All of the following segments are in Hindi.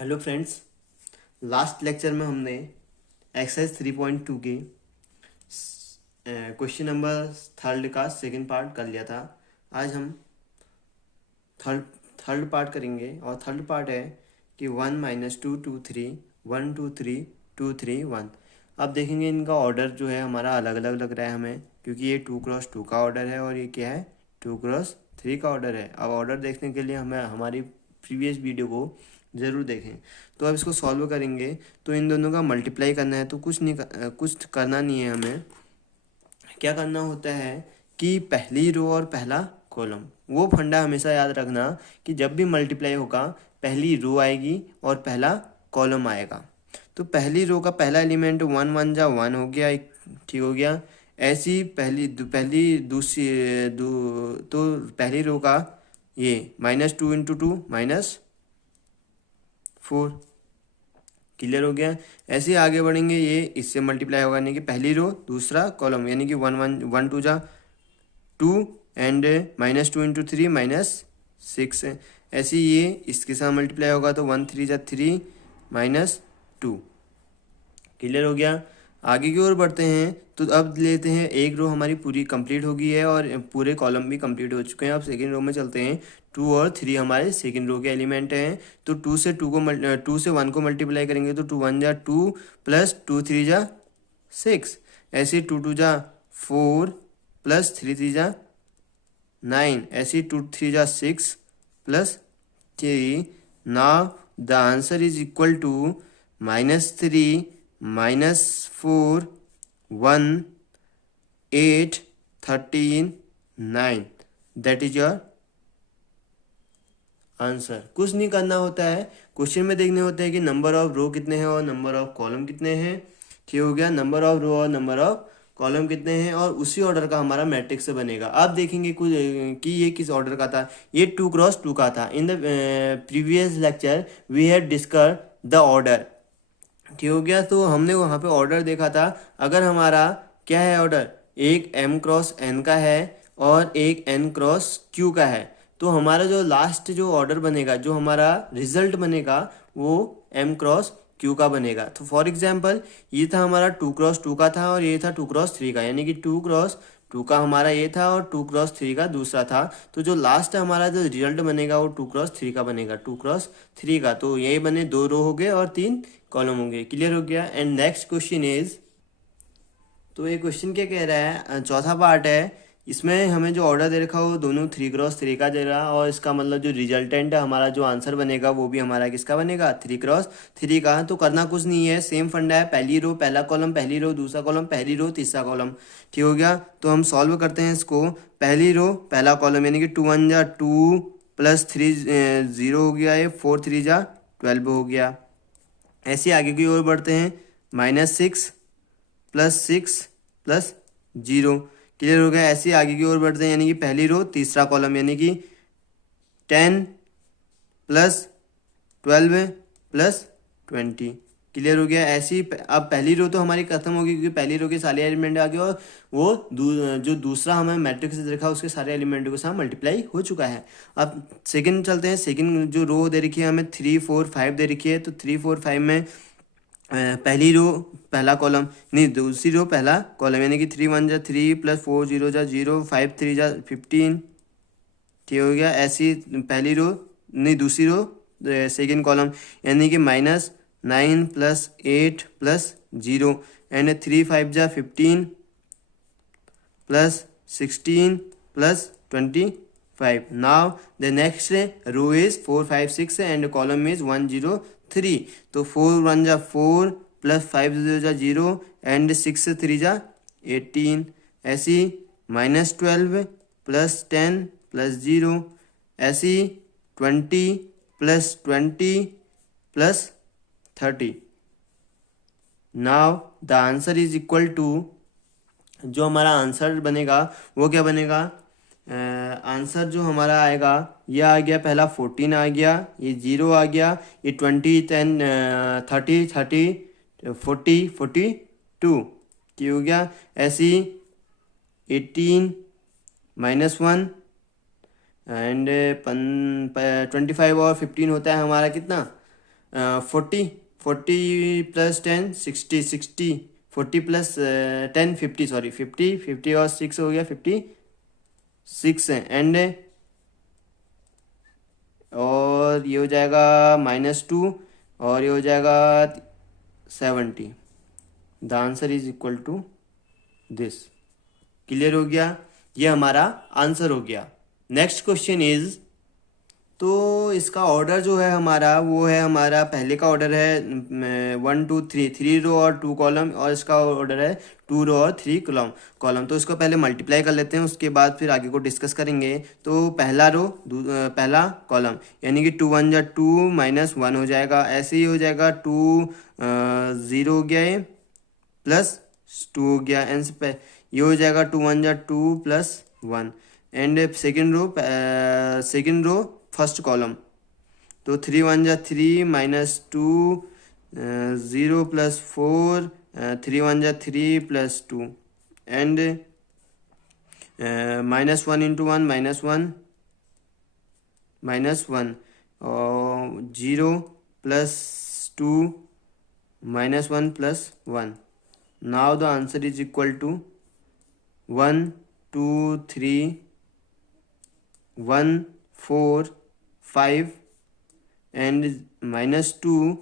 Hello friends. लास्ट लेक्चर में हमने एक्सरसाइज 3.2 के क्वेश्चन नंबर थर्ड का सेकंड पार्ट कर लिया था। आज हम थर्ड थर्ड पार्ट करेंगे और थर्ड पार्ट है कि 1 - 2 2 3 1 2 3 2 3 1। अब देखेंगे इनका ऑर्डर जो है हमारा अलग अलग लग रहा है हमें, क्योंकि ये 2x2 का ऑर्डर है और ये क्या है 2x3 का ऑर्डर है। अब ऑर्डर देखने के लिए हमें हमारी प्रीवियस वीडियो को ज़रूर देखें। तो अब इसको सॉल्व करेंगे तो इन दोनों का मल्टीप्लाई करना है, तो कुछ करना नहीं है। हमें क्या करना होता है कि पहली रो और पहला कॉलम, वो फंडा हमेशा याद रखना कि जब भी मल्टीप्लाई होगा पहली रो आएगी और पहला कॉलम आएगा। तो पहली रो का पहला एलिमेंट 1 × 1 हो गया, ठीक हो गया। ऐसी पहली दूसरी तो पहली रो का ये -2 × 2 -4, क्लियर हो गया। ऐसे ही आगे बढ़ेंगे, ये इससे मल्टीप्लाई होगा, यानी कि पहली रो दूसरा कॉलम, यानी कि 1 2 एंड -2 × 3 -6। ऐसे ही ये इसके साथ मल्टीप्लाई होगा तो 1 3 3 -2, क्लियर हो गया। आगे की ओर बढ़ते हैं तो अब लेते हैं एक रो हमारी पूरी कंप्लीट हो गई है और पूरे कॉलम भी कंप्लीट हो चुके हैं। अब सेकेंड रो में चलते हैं। 2 और 3 हमारे सेकेंड रो के एलिमेंट हैं, तो 2 से 1 को मल्टीप्लाई करेंगे तो 2 1 = 2 + 2 3 = 6। ऐसे 2 2 = 4 + 3 3 = 9। ऐसे 2 3 = 6 + 3। Now the answer is equal to -3 -4 1 8 13 9। That is your answer. कुछ नहीं करना होता है, क्वेश्चन में देखने होते हैं कि नंबर ऑफ रो कितने हैं और नंबर ऑफ कॉलम कितने हैं। ठीक हो गया, नंबर ऑफ रो और नंबर ऑफ कॉलम कितने हैं और उसी ऑर्डर का हमारा मैट्रिक्स बनेगा। अब देखेंगे कुछ कि ये किस ऑर्डर का था। ये 2x2 का था। In the previous lecture we have discuss the order, ठीक हो गया। तो हमने वहाँ पे ऑर्डर देखा था। अगर हमारा क्या है ऑर्डर, एक m×n का है और एक n×q का है, तो हमारा जो लास्ट जो ऑर्डर बनेगा, जो हमारा रिजल्ट बनेगा, वो m×q का बनेगा। तो फॉर एग्जांपल ये था हमारा 2x2 का था और ये था 2x3 का, यानी कि 2x2 का हमारा ये था और 2x3 का दूसरा था। तो जो लास्ट हमारा जो रिजल्ट बनेगा वो 2x3 का बनेगा, 2x3 का। तो यही बने 2 रो हो गए और 3 कॉलम हो गए, क्लियर हो गया। एंड नेक्स्ट क्वेश्चन इज, तो ये क्वेश्चन क्या कह रहा है, चौथा पार्ट है। इसमें हमें जो ऑर्डर दे रखा हो दोनों 3x3 का दे रहा, और इसका मतलब जो रिजल्टेंट है हमारा जो आंसर बनेगा वो भी हमारा किसका बनेगा 3x3 का। तो करना कुछ नहीं है, सेम फंडा है, पहली रो पहला कॉलम, पहली रो दूसरा कॉलम, पहली रो तीसरा कॉलम, ठीक हो गया। तो हम सॉल्व करते हैं इसको। पहली रो पहला कॉलम, यानी कि 2 1 = 2 + 3 0 हो गया, ये 4 3 = 12 हो गया। ऐसे आगे की ओर बढ़ते हैं, -6 + 6 + 0, क्लियर हो गया। ऐसे आगे की ओर बढ़ते हैं, यानी कि पहली रो तीसरा कॉलम, यानी कि 10 + 12 + 20, क्लियर हो गया। ऐसी अब पहली रो तो हमारी खत्म होगी क्योंकि पहली रो के सारे एलिमेंट आ गए और वो जो दूसरा हमें मैट्रिक्स देखा उसके सारे एलिमेंटों के साथ मल्टीप्लाई हो चुका है। अब सेकंड चलते हैं। सेकंड जो रो दे रखी है हमें 3 4 5 दे रखी है, तो 3 4 5 में पहली रो पहला कॉलम, नहीं दूसरी रो पहला कॉलम, यानी कि 3 1 = 3 + 4 0 = 0 5 3 = 15, ठीक हो गया। ऐसी पहली रो, नहीं दूसरी रो सेकेंड कॉलम, यानी कि -9 + 8 + 0 and 3 5 = 15 + 16 + 25। Now the next row is 4 5 6 and column is 1 0 3। तो 4 1 = 4 + 5 0 = 0 एंड 6 3 = 18। ऐसी -12 + 10 + 0, ऐसी 20 + 20 + 30। Now the answer is equal to, जो हमारा आंसर बनेगा वो क्या बनेगा, आंसर जो हमारा आएगा ये आ गया, पहला 14 आ गया, ये 0 आ गया, ये 20 10 30 30 40 42, ठीक हो गया। ऐसी 18 -1 एंड 25 और 15 होता है हमारा कितना 40, 40 प्लस 10 60, 60, 40 प्लस 10 50, सॉरी 50, 50 और 6 हो गया 56 है। एंड और ये हो जाएगा -2 और ये हो जाएगा 70। The answer is equal to this. Clear हो गया, ये हमारा आंसर हो गया। नेक्स्ट क्वेश्चन इज, तो इसका ऑर्डर जो है हमारा वो है, हमारा पहले का ऑर्डर है 1 2 3, 3 रो और 2 कॉलम, और इसका ऑर्डर है 2 रो और 3 कॉलम। तो इसको पहले मल्टीप्लाई कर लेते हैं, उसके बाद फिर आगे को डिस्कस करेंगे। तो पहला रो पहला कॉलम, यानी कि 2 1 जा 2 -1 हो जाएगा। ऐसे ही हो जाएगा 2 0 हो गया, ये +2 हो गया। एंड ये हो जाएगा 2 1 जा 2 +1। And second row first column, तो 3 1 जा 3 -2 0 +4 3 1 जा 3 +2 एंड -1 × 1 -1 और 0 +2 -1 +1। Now the answer is equal to 1 2 3 1 4 5 and -2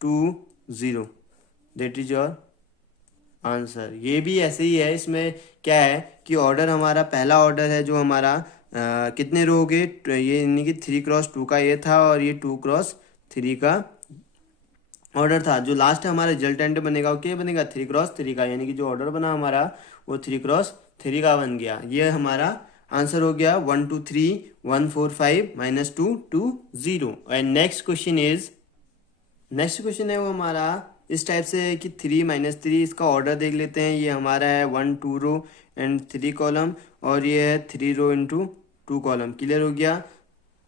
2 0। That is your answer. ये भी ऐसे ही है, इसमें क्या है कि ऑर्डर हमारा पहला ऑर्डर है जो हमारा कितने रो हो गए, ये यानी कि 3 × 2 का ये था, और ये 2 × 3 का ऑर्डर था। जो लास्ट हमारा रिजल्टेंट बनेगा वो क्या बनेगा, 3 × 3 का, यानी कि जो ऑर्डर बना हमारा वो 3 × 3 का बन गया। ये हमारा आंसर हो गया 1 2 3 1 4 5 -2 2 0। एंड नेक्स्ट क्वेश्चन है वो हमारा इस टाइप से है कि 3 -3, इसका ऑर्डर देख लेते हैं। ये हमारा है 1 2 रो एंड 3 कॉलम, और ये है 3 रो × 2 कॉलम। क्लियर हो गया।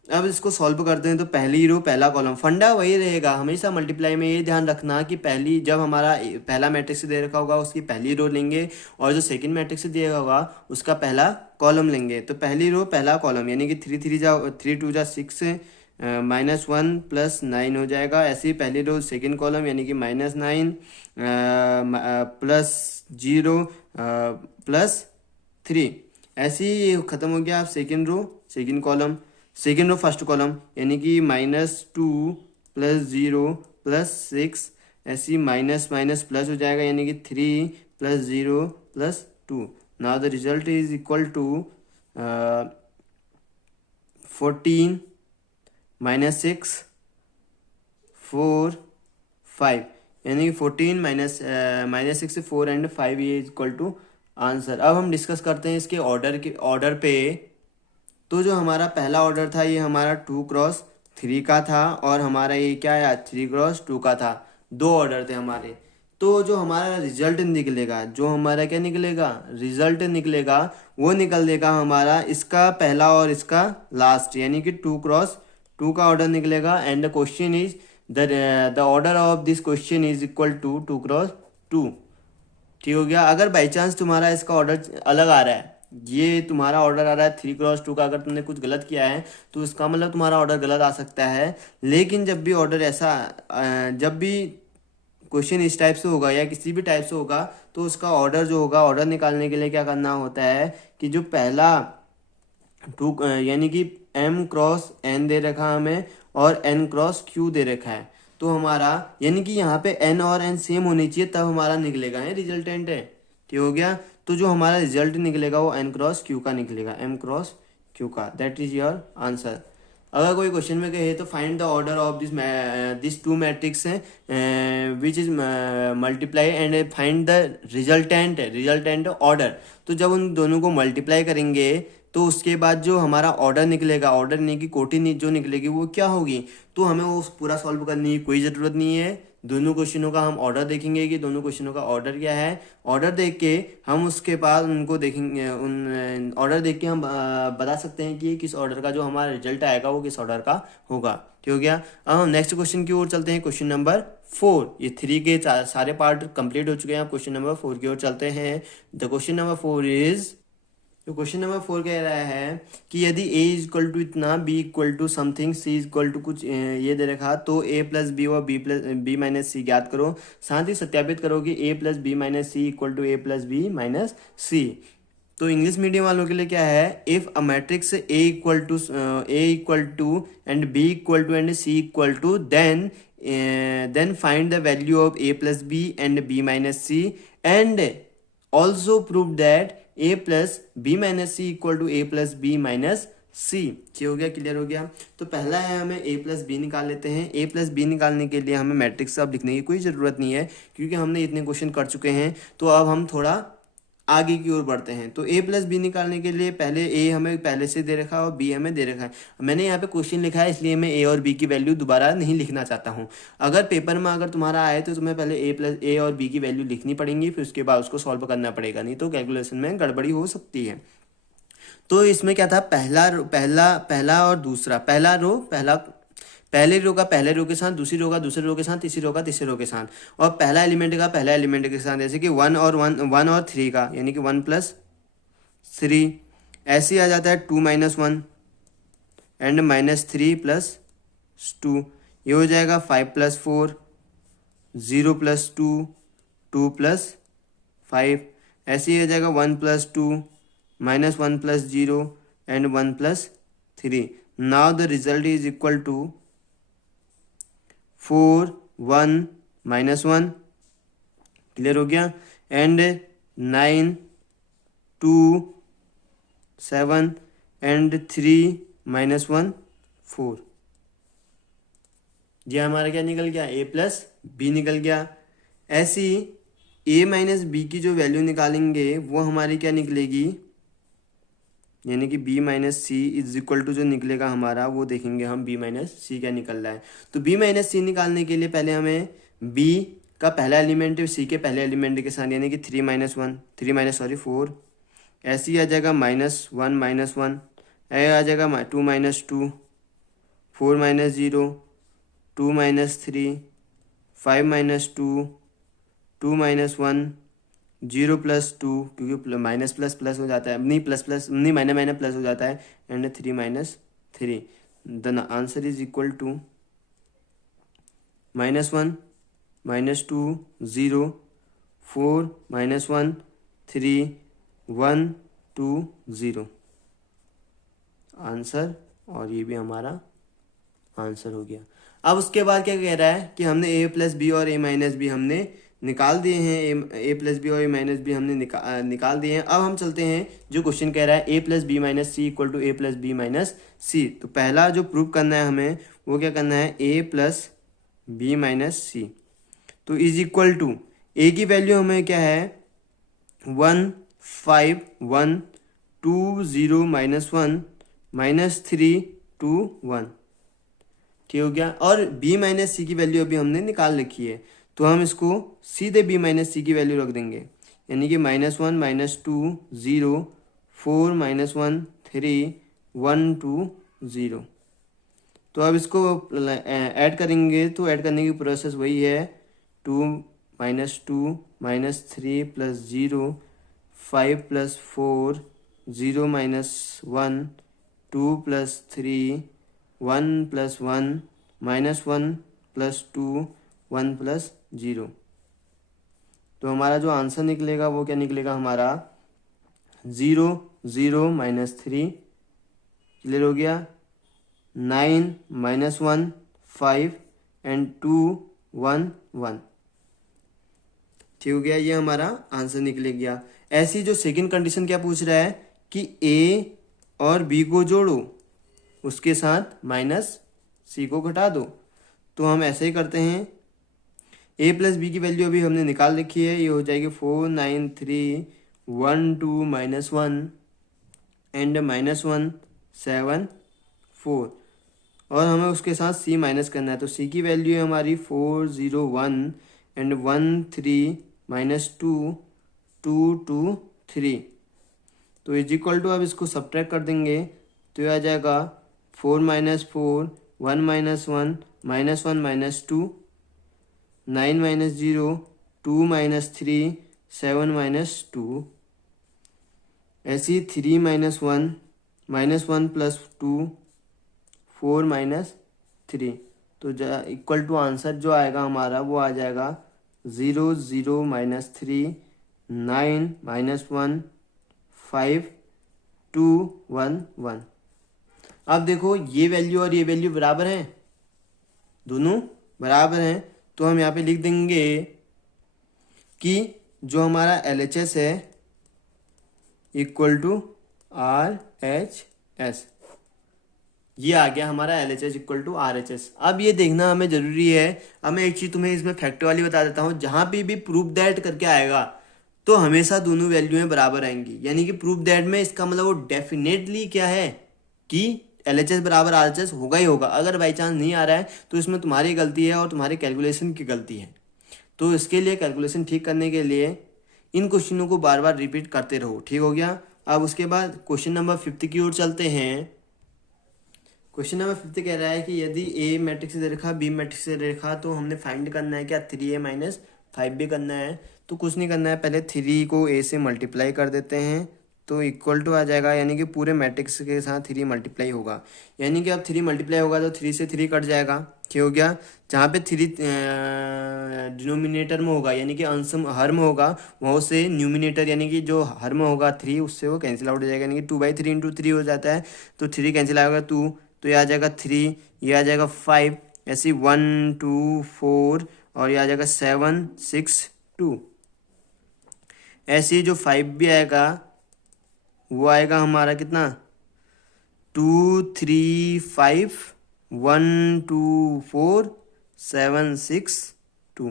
अब इसको सॉल्व करते हैं। तो पहली रो पहला कॉलम, फंडा वही रहेगा हमेशा मल्टीप्लाई में, ये ध्यान रखना कि पहली जब हमारा पहला मैट्रिक्स दे रखा होगा उसकी पहली रो लेंगे, और जो सेकंड मैट्रिक्स दिया होगा उसका पहला कॉलम लेंगे। तो पहली रो पहला कॉलम, यानी कि 3 2 जा 6 -1 +9 हो जाएगा। ऐसे ही पहली रो सेकंड कॉलम, यानी कि -9 +0 +3। ऐसे ही ख़त्म हो गया। आप सेकंड रो फर्स्ट कॉलम, यानी कि -2 +0 +6। ऐसे ही माइनस माइनस प्लस हो जाएगा, यानी कि 3 + 0 + 2। Now the result is equal to 14 -6 4 5, यानी कि 14 -6 से 4 एंड 5, ये इक्वल टू आंसर। अब हम डिस्कस करते हैं इसके ऑर्डर पे। तो जो हमारा पहला ऑर्डर था ये हमारा 2 × 3 का था, और हमारा ये क्या है 3 × 2 का था। दो ऑर्डर थे हमारे। तो जो हमारा रिजल्ट निकलेगा, जो हमारा क्या निकलेगा रिजल्ट निकलेगा, वो निकल देगा हमारा इसका पहला और इसका लास्ट, यानी कि 2 × 2 का ऑर्डर निकलेगा। And the question is the order of this question is equal to 2 × 2। ठीक हो गया। अगर बाई चांस तुम्हारा इसका ऑर्डर अलग आ रहा है, ये तुम्हारा ऑर्डर आ रहा है 3 × 2 का, अगर तुमने कुछ गलत किया है तो इसका मतलब तुम्हारा ऑर्डर गलत आ सकता है। लेकिन जब भी ऑर्डर ऐसा जब भी क्वेश्चन इस टाइप से होगा या किसी भी टाइप से होगा, तो उसका ऑर्डर जो होगा, ऑर्डर निकालने के लिए क्या करना होता है कि जो पहला 2 यानी कि m × n दे रखा हमें और n × q दे रखा है, तो हमारा यानी कि यहाँ पे n और n सेम होनी चाहिए, तब हमारा निकलेगा है रिजल्टेंट है। ठीक हो गया। तो जो हमारा रिजल्ट निकलेगा वो n × q का निकलेगा, m × q का। That is your answer. अगर कोई क्वेश्चन में कहे तो find the order of this two matrix which is multiply and find the resultant order. तो जब उन दोनों को मल्टीप्लाई करेंगे तो उसके बाद जो हमारा ऑर्डर निकलेगा, ऑर्डर नहीं की कोटि जो निकलेगी वो क्या होगी, तो हमें वो पूरा सॉल्व करने की कोई ज़रूरत नहीं है। दोनों क्वेश्चनों का हम ऑर्डर देखेंगे कि दोनों क्वेश्चनों का ऑर्डर क्या है। ऑर्डर देख के हम उसके बाद उनको देखेंगे, उन ऑर्डर देख के हम बता सकते हैं कि किस ऑर्डर का जो हमारा रिजल्ट आएगा वो किस ऑर्डर का होगा। ठीक हो गया। अब हम नेक्स्ट क्वेश्चन की ओर चलते हैं, क्वेश्चन नंबर 4। ये 3 के सारे पार्ट कंप्लीट हो चुके हैं। अब क्वेश्चन नंबर 4 की ओर चलते हैं। द क्वेश्चन नंबर 4 इज तो क्वेश्चन नंबर 4 कह रहा है कि यदि a इज इक्वल टू इतना, b equal to something, c is equal to कुछ ये दे रखा, तो a प्लस बी और b माइनस सी ज्ञात करो। साथ ही सत्यापित करो कि a plus B minus C equal to a plus B minus C. तो इंग्लिश मीडियम वालों के लिए क्या है, if a matrix a equal to and b equal to and c equal to, then find the value of a plus B and b minus C, and also prove that a plus B minus C equal to a plus B minus C. ये हो गया, क्लियर हो गया। तो पहला है, हमें a प्लस बी निकाल लेते हैं। a प्लस बी निकालने के लिए हमें मैट्रिक्स अब लिखने की कोई ज़रूरत नहीं है, क्योंकि हमने इतने क्वेश्चन कर चुके हैं। तो अब हम थोड़ा आगे की ओर बढ़ते हैं। तो a प्लस बी निकालने के लिए पहले a हमें पहले से दे रखा है और b हमें दे रखा है। मैंने यहाँ पे क्वेश्चन लिखा है, इसलिए मैं a और b की वैल्यू दोबारा नहीं लिखना चाहता हूँ। अगर पेपर में अगर तुम्हारा आए तो तुम्हें पहले a और b की वैल्यू लिखनी पड़ेंगी, फिर उसके बाद उसको सॉल्व करना पड़ेगा, नहीं तो कैलकुलेशन में गड़बड़ी हो सकती है। तो इसमें क्या था, पहला और दूसरा, पहले रो का पहले रो के साथ, दूसरी रो का दूसरे रो के साथ, तीसरी रो का तीसरे रो के साथ, और पहला एलिमेंट का पहला एलिमेंट के साथ, जैसे कि वन और थ्री का, यानी कि 1+3। ऐसे ही आ जाता है 2-1 एंड -3+2। ये हो जाएगा 5+4, 0+2, 2+5। ऐसे ही हो जाएगा 1+2, -1+0 and 1+3। Now the result is equal to 4, 1, -1, clear हो गया, एंड 9, 2, 7 एंड 3, -1, 4। ये हमारा क्या निकल गया, a प्लस बी निकल गया। ऐसी a माइनस बी की जो वैल्यू निकालेंगे वो हमारी क्या निकलेगी, यानी कि b minus C is equal to जो निकलेगा हमारा, वो देखेंगे हम b माइनस सी क्या निकल रहा है। तो b माइनस सी निकालने के लिए पहले हमें b का पहला एलिमेंट c के पहले एलिमेंट के साथ, यानी कि 4, ऐसे ही आ जाएगा -1, आ जाएगा 2, 4, 2, 3, 5, 2, 1, 0+2, क्योंकि माइनस प्लस प्लस हो जाता है, नहीं प्लस प्लस नहीं, माइनस प्लस हो जाता है, and 3, the answer is equal to -1, -2, 0, 4, -1, 3, 1, 2, 0 answer. और ये भी हमारा आंसर हो गया। अब उसके बाद क्या कह रहा है कि हमने a प्लस बी और a माइनस बी हमने निकाल दिए हैं, a प्लस बी और a माइनस बी हमने निकाल दिए हैं। अब हम चलते हैं, जो क्वेश्चन कह रहा है a plus B minus C equal to a plus B minus C. तो पहला जो प्रूव करना है हमें, वो क्या करना है, a plus B minus C. तो इज इक्वल टू, a की वैल्यू हमें क्या है, 1, 5, 1, 2, 0, -1, -3, 2, 1, ठीक हो गया। और b माइनस सी की वैल्यू अभी हमने निकाल रखी है, तो हम इसको सीधे b माइनस सी की वैल्यू रख देंगे, यानी कि -1, -2, 0, 4, -1, 3, 1, 2, 0। तो अब इसको ऐड करेंगे, तो ऐड करने की प्रोसेस वही है, 2, -2, -3 + 0, 5 + 4, 0, -1, 2 + 3, 1 + 1, -1 + 2, 1 + 0। तो हमारा जो आंसर निकलेगा वो क्या निकलेगा हमारा, 0, 0, -3, क्लियर हो गया, 9, -1, 5 एंड 2, 1, 1, ठीक हो गया। ये हमारा आंसर निकले गया। ऐसी जो सेकंड कंडीशन क्या पूछ रहा है कि a और b को जोड़ो, उसके साथ -c को घटा दो। तो हम ऐसे ही करते हैं, a प्लस बी की वैल्यू अभी हमने निकाल रखी है, ये हो जाएगी 4, 9, 3, 1, 2, -1 एंड -1, 7, 4, और हमें उसके साथ c माइनस करना है। तो c की वैल्यू है हमारी 4, 0, 1 एंड 1, 3, -2, 2, 2, 3। तो इज इक्वल टू, अब इसको सब्ट्रैक्ट कर देंगे, तो ये आ जाएगा 4, -4, 1, -1, -1, -2, 9, -0, 2, -3, 7, -2। ऐसी 3 माइनस वन प्लस 2 4 माइनस 3, तो इक्वल टू आंसर जो आएगा हमारा वो आ जाएगा 0 0 माइनस 3 9 माइनस 1 5 2 1 1। अब देखो ये वैल्यू और ये वैल्यू बराबर हैं, दोनों बराबर हैं, तो हम यहाँ पे लिख देंगे कि जो हमारा LHS है इक्वल टू RHS। ये आ गया हमारा LHS इक्वल टू RHS। अब ये देखना हमें जरूरी है। अब मैं एक चीज तुम्हें इसमें फैक्टर वाली बता देता हूँ, जहां पे भी प्रूफ दैट करके आएगा तो हमेशा दोनों वैल्यूएं बराबर आएंगी, यानी कि प्रूफ दैट में इसका मतलब वो डेफिनेटली क्या है कि LHS बराबर RHS होगा ही होगा। अगर बाई चांस नहीं आ रहा है तो इसमें तुम्हारी गलती है और तुम्हारी कैलकुलेशन की गलती है। तो इसके लिए कैलकुलेशन ठीक करने के लिए इन क्वेश्चनों को बार बार रिपीट करते रहो, ठीक हो गया। अब उसके बाद क्वेश्चन नंबर 5 की ओर चलते हैं। क्वेश्चन नंबर 5 कह रहा है कि यदि A मैट्रिक्स से रेखा B मैट्रिक्स से रेखा, तो हमने फाइंड करना है क्या 3A माइनस 5B करना है। तो कुछ नहीं करना है, पहले 3 को A से मल्टीप्लाई कर देते हैं तो इक्वल टू आ जाएगा, यानी कि पूरे मैट्रिक्स के साथ 3 मल्टीप्लाई होगा, यानी कि अब 3 मल्टीप्लाई होगा तो 3 से 3 कट जाएगा, क्या हो गया। जहाँ पे 3 डिनोमिनेटर में होगा यानी कि अंश हर में होगा, वहाँ से न्यूमिनेटर यानी कि जो हर में होगा 3 उससे वो कैंसिल आउट हो जाएगा, यानी कि 2/3 इंटू 3 हो जाता है, तो 3 कैंसिल आएगा 2, तो ये आ जाएगा 3, ये आ जाएगा 5, ऐसे 1 2 4 और ये आ जाएगा 7 6 2। ऐसे जो 5 भी आएगा वो आएगा हमारा कितना 2 3 5 1 2 4 7 6 2।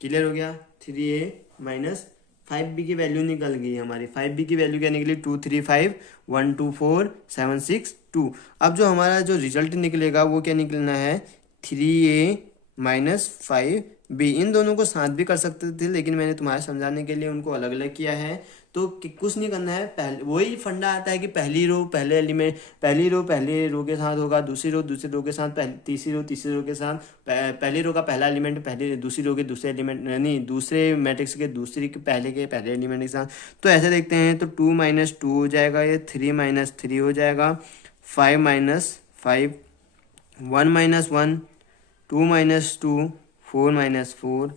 क्लियर हो गया। 3A माइनस 5B की वैल्यू निकल गई हमारी। 5B की वैल्यू क्या निकली 2 3 5 1 2 4 7 6 2। अब जो हमारा जो रिजल्ट निकलेगा वो क्या निकलना है 3A माइनस 5B। इन दोनों को साथ भी कर सकते थे, लेकिन मैंने तुम्हारे समझाने के लिए उनको अलग अलग किया है। तो कुछ नहीं करना है, पहले वही फंडा आता है कि पहली रो पहले एलिमेंट, पहली रो पहले रो के साथ होगा, दूसरी रो दूसरी रो के साथ, तीसरी रो तीसरी रो के साथ, पहली रो का पहला एलिमेंट पहले, दूसरी रो के दूसरे एलिमेंट नहीं दूसरे मैट्रिक्स के दूसरी के पहले एलिमेंट के साथ। तो ऐसे देखते हैं तो 2 माइनस 2 हो जाएगा, ये 3 माइनस 3 हो जाएगा, 5 minus 5, 1 minus 1, 2 minus 2, 4 minus 4,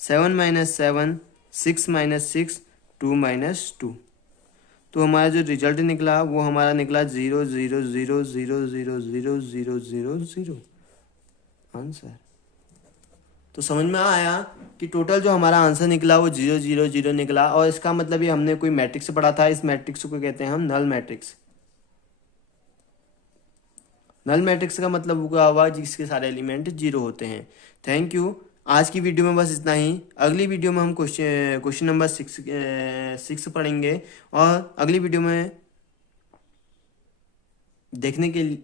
7 minus 7, 6 minus 6, 2 minus 2। तो हमारा जो रिजल्ट निकला वो हमारा निकला 0 0 0 0 0 0 0 0 0 आंसर। तो समझ में आया कि टोटल जो हमारा आंसर निकला वो 0 0 0 निकला, और इसका मतलब ये हमने कोई मैट्रिक्स पढ़ा था, इस मैट्रिक्स को कहते हैं हम नल मैट्रिक्स। नल मैट्रिक्स का मतलब क्या हुआ जिसके सारे एलिमेंट 0 होते हैं। Thank you. आज की वीडियो में बस इतना ही। अगली वीडियो में हम क्वेश्चन नंबर 6 पढ़ेंगे, और अगली वीडियो में देखने के लिए